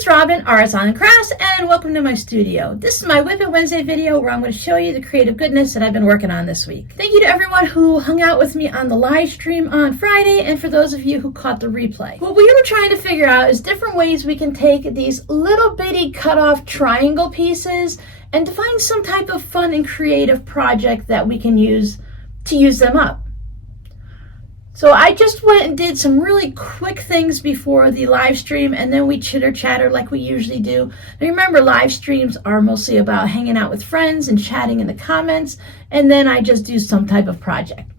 it's Robin, Arts on Crafts, and welcome to my studio. This is my Whip It Wednesday video where I'm going to show you the creative goodness that I've been working on this week. Thank you to everyone who hung out with me on the live stream on Friday, and for those of you who caught the replay. What we were trying to figure out is different ways we can take these little bitty cut off triangle pieces and to find some type of fun and creative project that we can use to use them up. So I just went and did some really quick things before the live stream, and then we chitter chatter like we usually do. And remember, live streams are mostly about hanging out with friends and chatting in the comments, and then I just do some type of project.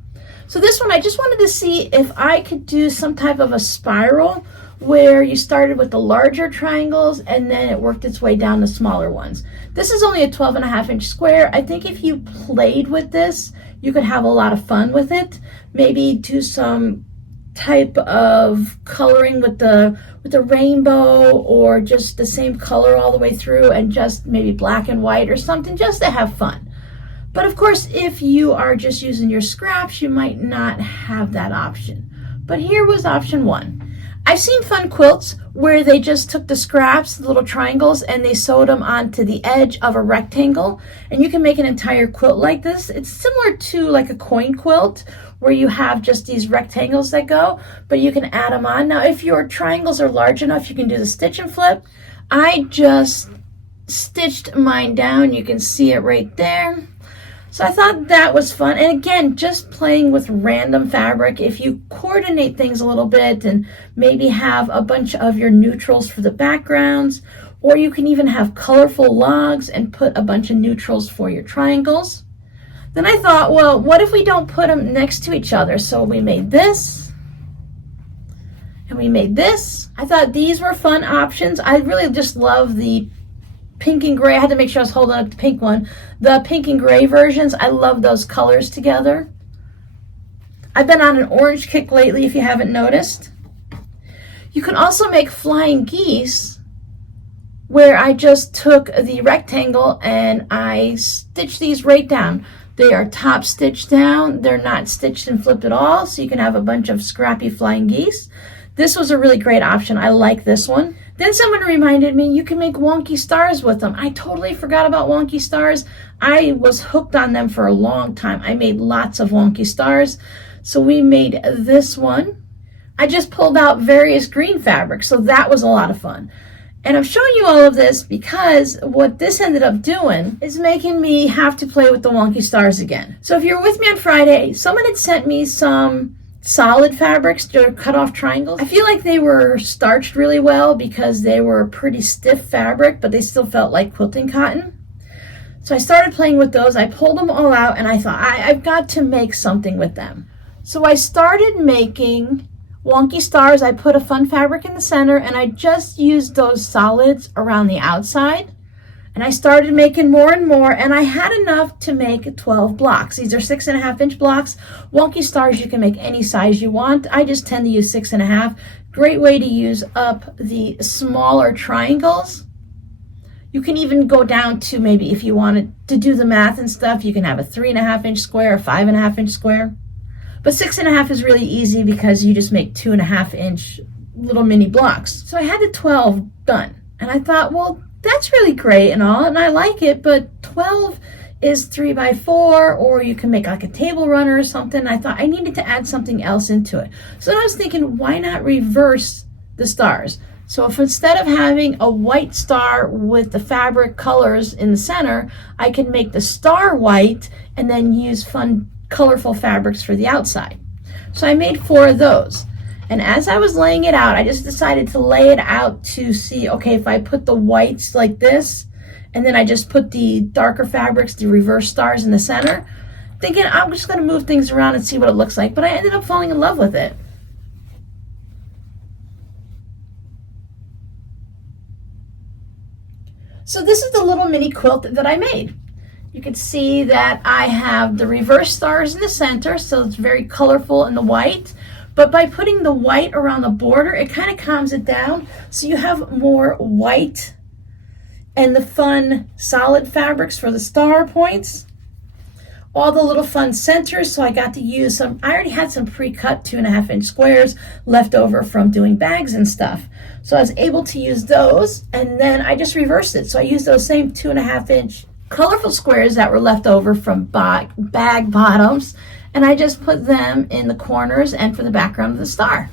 So this one, I just wanted to see if I could do some type of a spiral where you started with the larger triangles and then it worked its way down to smaller ones. This is only a 12.5-inch square. I think if you played with this, you could have a lot of fun with it. Maybe do some type of coloring with the rainbow, or just the same color all the way through and just maybe black and white or something, just to have fun. But of course, if you are just using your scraps, you might not have that option. But here was option one. I've seen fun quilts where they just took the scraps, the little triangles, and they sewed them onto the edge of a rectangle, and you can make an entire quilt like this. It's similar to like a coin quilt where you have just these rectangles that go, but you can add them on. Now, if your triangles are large enough, you can do the stitch and flip. I just stitched mine down. You can see it right there. So I thought that was fun. And again, just playing with random fabric. If you coordinate things a little bit and maybe have a bunch of your neutrals for the backgrounds, or you can even have colorful logs and put a bunch of neutrals for your triangles. Then I thought, well, what if we don't put them next to each other? So we made this and we made this. I thought these were fun options. I really just love the pink and gray. I had to make sure I was holding up the pink one. The pink and gray versions, I love those colors together. I've been on an orange kick lately, if you haven't noticed. You can also make flying geese, where I just took the rectangle and I stitched these right down. They are top stitched down. They're not stitched and flipped at all, so you can have a bunch of scrappy flying geese. This was a really great option. I like this one. Then someone reminded me you can make wonky stars with them. I totally forgot about wonky stars. I was hooked on them for a long time. I made lots of wonky stars. So we made this one. I just pulled out various green fabrics, so that was a lot of fun. And I'm showing you all of this because what this ended up doing is making me have to play with the wonky stars again. So if you were with me on Friday, someone had sent me some solid fabrics to cut off triangles. I feel like they were starched really well because they were pretty stiff fabric, but they still felt like quilting cotton. So I started playing with those. I pulled them all out and I thought, I've got to make something with them. So I started making wonky stars. I put a fun fabric in the center and I just used those solids around the outside. And I started making more and more, and I had enough to make 12 blocks. These are 6.5-inch blocks. Wonky stars, you can make any size you want. I just tend to use 6.5. Great way to use up the smaller triangles. You can even go down to, maybe if you wanted to do the math and stuff, you can have a 3.5-inch square, a 5.5-inch square. But 6.5 is really easy because you just make 2.5-inch little mini blocks. So I had the 12 done, and I thought, well, that's really great and all, and I like it, but 12 is 3x4, or you can make like a table runner or something. I thought I needed to add something else into it. So I was thinking, why not reverse the stars? So if instead of having a white star with the fabric colors in the center, I can make the star white and then use fun, colorful fabrics for the outside. So I made 4 of those. And as I was laying it out, I just decided to lay it out to see, okay, if I put the whites like this, and then I just put the darker fabrics, the reverse stars in the center, thinking I'm just gonna move things around and see what it looks like. But I ended up falling in love with it. So this is the little mini quilt that I made. You can see that I have the reverse stars in the center, so it's very colorful in the white. But by putting the white around the border, it kind of calms it down. So you have more white and the fun solid fabrics for the star points. all the little fun centers, so I got to use some. I already had some pre-cut 2.5-inch squares left over from doing bags and stuff, so I was able to use those, and then I just reversed it. So I used those same 2.5-inch colorful squares that were left over from bag bottoms, and I just put them in the corners and for the background of the star.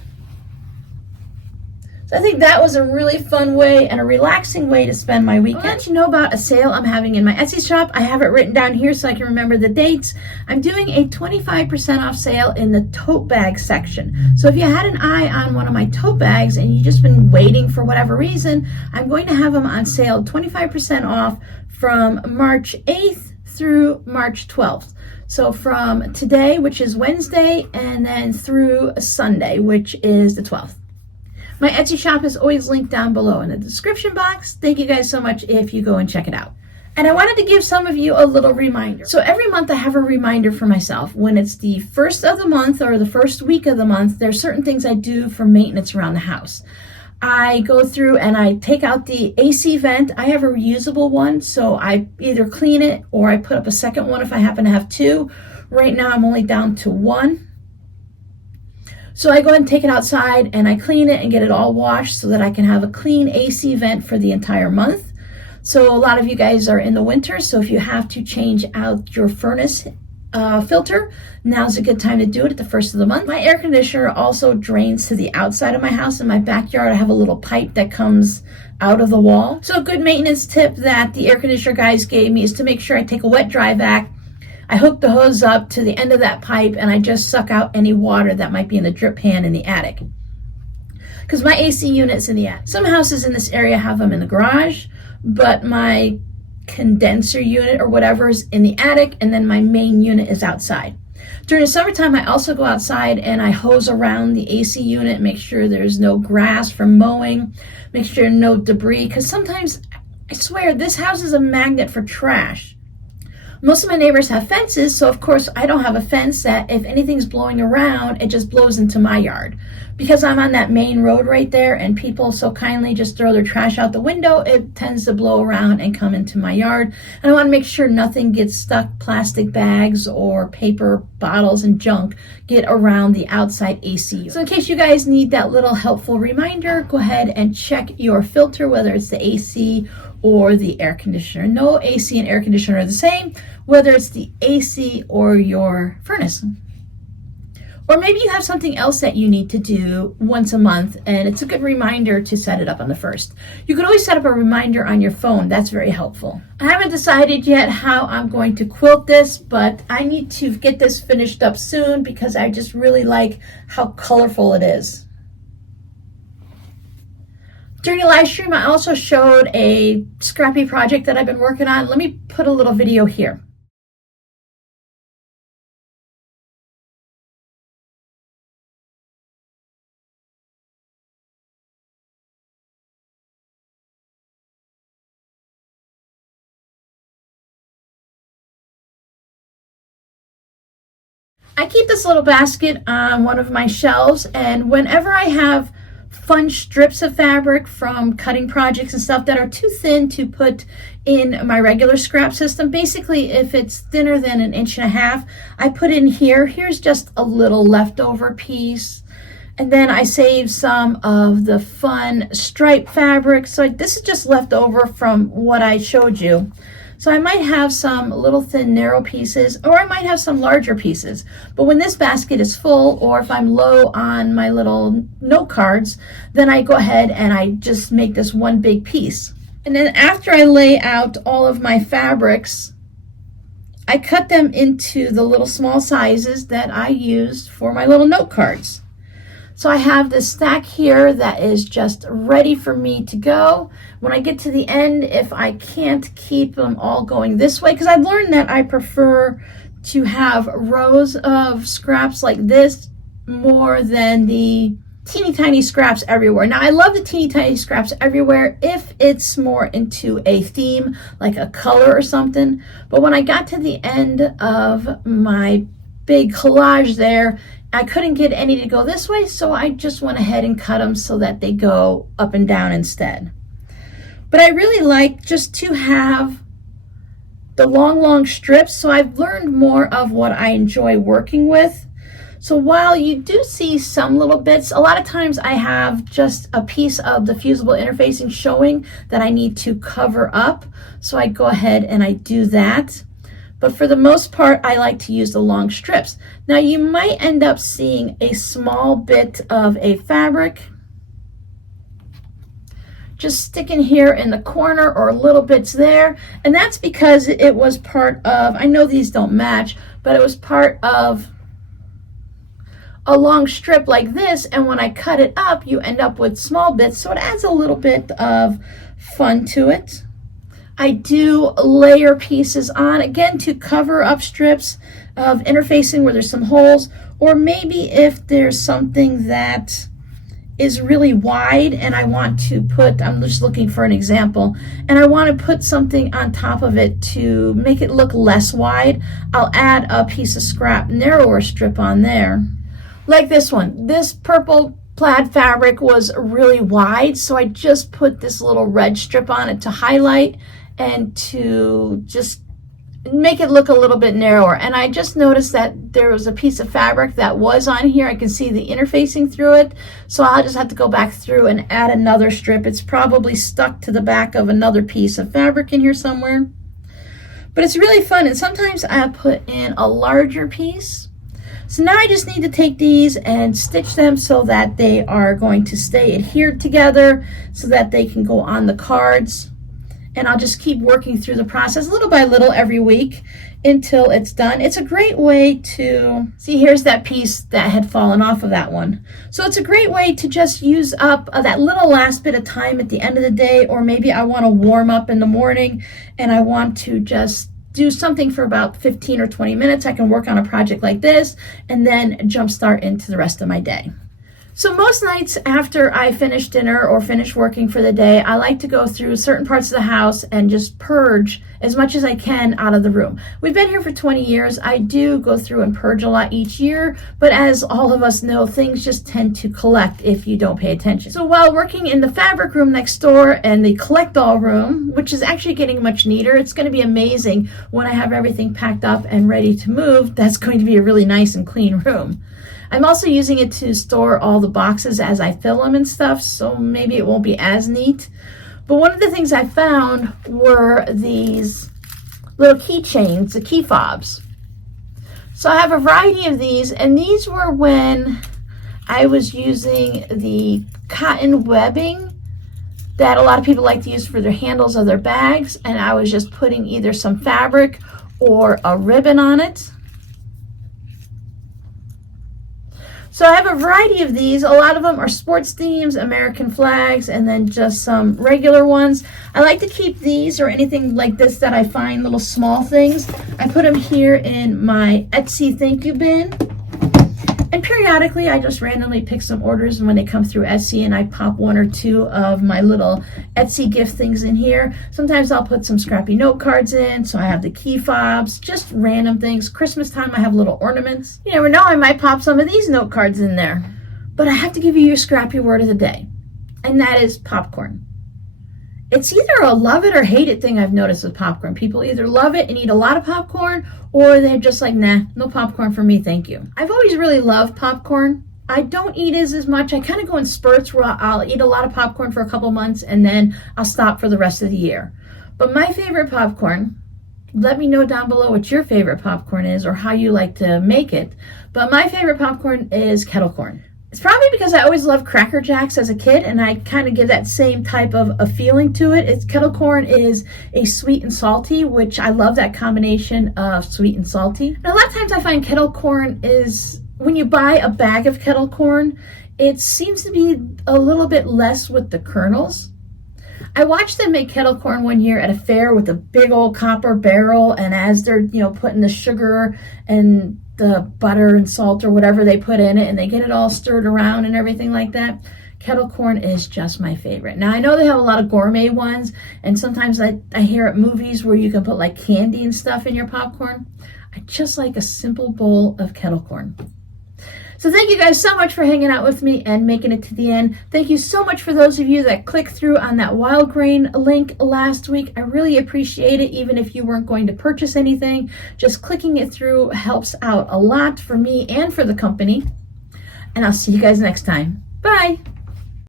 So I think that was a really fun way and a relaxing way to spend my weekend. I'll let you know about a sale I'm having in my Etsy shop. I have it written down here so I can remember the dates. I'm doing a 25% off sale in the tote bag section. So if you had an eye on one of my tote bags and you've just been waiting for whatever reason, I'm going to have them on sale 25% off from March 8th through March 12th. So from today, which is Wednesday, and then through Sunday, which is the 12th. My Etsy shop is always linked down below in the description box. Thank you guys so much if you go and check it out. And I wanted to give some of you a little reminder. So every month I have a reminder for myself. When it's the first of the month or the first week of the month, there's certain things I do for maintenance around the house. I go through and I take out the AC vent. I have a reusable one, so I either clean it or I put up a second one if I happen to have two. Right now I'm only down to one. So I go ahead and take it outside and I clean it and get it all washed so that I can have a clean AC vent for the entire month. So a lot of you guys are in the winter, so if you have to change out your furnace filter, now's a good time to do it at the first of the month. My air conditioner also drains to the outside of my house. In my backyard, I have a little pipe that comes out of the wall. So a good maintenance tip that the air conditioner guys gave me is to make sure I take a wet dry vac. I hook the hose up to the end of that pipe and I just suck out any water that might be in the drip pan in the attic. Because my AC unit's in the attic. Some houses in this area have them in the garage, but my condenser unit or whatever is in the attic, and then my main unit is outside. During the summertime, I also go outside and I hose around the AC unit, make sure there's no grass from mowing, make sure no debris, because sometimes, I swear, this house is a magnet for trash. Most of my neighbors have fences, so of course I don't have a fence that if anything's blowing around, it just blows into my yard. Because I'm on that main road right there and people so kindly just throw their trash out the window, it tends to blow around and come into my yard. And I want to make sure nothing gets stuck, plastic bags or paper bottles and junk get around the outside AC unit. So in case you guys need that little helpful reminder, go ahead and check your filter, whether it's the AC or the air conditioner. No AC and air conditioner are the same, whether it's the AC or your furnace. Or maybe you have something else that you need to do once a month, and it's a good reminder to set it up on the first. You can always set up a reminder on your phone. That's very helpful. I haven't decided yet how I'm going to quilt this, but I need to get this finished up soon because I just really like how colorful it is. During the live stream, I also showed a scrappy project that I've been working on. Let me put a little video here. I keep this little basket on one of my shelves, and whenever I have fun strips of fabric from cutting projects and stuff that are too thin to put in my regular scrap system, basically if it's thinner than 1.5 inches, I put in here. Here's just a little leftover piece, and then I save some of the fun stripe fabric. So this is just left over from what I showed you. So I might have some little thin narrow pieces, or I might have some larger pieces. But when this basket is full, or if I'm low on my little note cards, then I go ahead and I just make this one big piece. And then after I lay out all of my fabrics, I cut them into the little small sizes that I used for my little note cards. So I have this stack here that is just ready for me to go. When I get to the end, if I can't keep them all going this way, because I've learned that I prefer to have rows of scraps like this more than the teeny tiny scraps everywhere. Now I love the teeny tiny scraps everywhere if it's more into a theme, like a color or something. But when I got to the end of my big collage there, I couldn't get any to go this way, so I just went ahead and cut them so that they go up and down instead. But I really like just to have the long strips, so I've learned more of what I enjoy working with. So while you do see some little bits, a lot of times I have just a piece of the fusible interfacing showing that I need to cover up. So I go ahead and I do that. But for the most part, I like to use the long strips. Now you might end up seeing a small bit of a fabric just sticking here in the corner, or little bits there. And that's because it was part of, I know these don't match, but it was part of a long strip like this, and when I cut it up, you end up with small bits, so it adds a little bit of fun to it. I do layer pieces on, again, to cover up strips of interfacing where there's some holes, or maybe if there's something that is really wide and I want to put, I'm just looking for an example, and I want to put something on top of it to make it look less wide, I'll add a piece of scrap narrower strip on there. Like this one, this purple plaid fabric was really wide, so I just put this little red strip on it to highlight and to just make it look a little bit narrower. And I just noticed that there was a piece of fabric that was on here. I can see the interfacing through it, so I'll just have to go back through and add another strip. It's probably stuck to the back of another piece of fabric in here somewhere. But it's really fun, and sometimes I put in a larger piece. So now I just need to take these and stitch them so that they are going to stay adhered together so that they can go on the cards. And I'll just keep working through the process little by little every week until it's done. It's a great way to, see, here's that piece that had fallen off of that one. So it's a great way to just use up that little last bit of time at the end of the day, or maybe I want to warm up in the morning and I want to just do something for about 15 or 20 minutes. I can work on a project like this and then jumpstart into the rest of my day. So most nights after I finish dinner or finish working for the day, I like to go through certain parts of the house and just purge as much as I can out of the room. We've been here for 20 years. I do go through and purge a lot each year, but as all of us know, things just tend to collect if you don't pay attention. So while working in the fabric room next door and the collect all room, which is actually getting much neater, it's going to be amazing when I have everything packed up and ready to move. That's going to be a really nice and clean room. I'm also using it to store all the boxes as I fill them and stuff, so maybe it won't be as neat. But one of the things I found were these little keychains, the key fobs. So I have a variety of these, and these were when I was using the cotton webbing that a lot of people like to use for their handles of their bags, and I was just putting either some fabric or a ribbon on it. So I have a variety of these. A lot of them are sports themes, American flags, and then just some regular ones. I like to keep these or anything like this that I find, little small things. I put them here in my Etsy thank you bin. And periodically I just randomly pick some orders when they come through Etsy, and I pop one or two of my little Etsy gift things in here. Sometimes I'll put some scrappy note cards in, so I have the key fobs, just random things. Christmas time I have little ornaments. You never know, I might pop some of these note cards in there. But I have to give you your scrappy word of the day, and that is popcorn. It's either a love it or hate it thing I've noticed with popcorn. People either love it and eat a lot of popcorn, or they're just like, nah, no popcorn for me, thank you. I've always really loved popcorn. I don't eat as much. I kind of go in spurts where I'll eat a lot of popcorn for a couple months and then I'll stop for the rest of the year. But my favorite popcorn, let me know down below what your favorite popcorn is or how you like to make it. But my favorite popcorn is kettle corn. It's probably because I always loved Cracker Jacks as a kid, and I kind of give that same type of a feeling to it. Kettle corn is a sweet and salty, which I love that combination of sweet and salty. And a lot of times I find kettle corn is, when you buy a bag of kettle corn, it seems to be a little bit less with the kernels. I watched them make kettle corn one year at a fair with a big old copper barrel, and as they're, putting the sugar and the butter and salt or whatever they put in it, and they get it all stirred around and everything like that, kettle corn is just my favorite. Now I know they have a lot of gourmet ones, and sometimes I hear at movies where you can put like candy and stuff in your popcorn. I just like a simple bowl of kettle corn. So thank you guys so much for hanging out with me and making it to the end. Thank you so much for those of you that clicked through on that wild grain link last week. I really appreciate it, even if you weren't going to purchase anything. Just clicking it through helps out a lot for me and for the company. And I'll see you guys next time. Bye.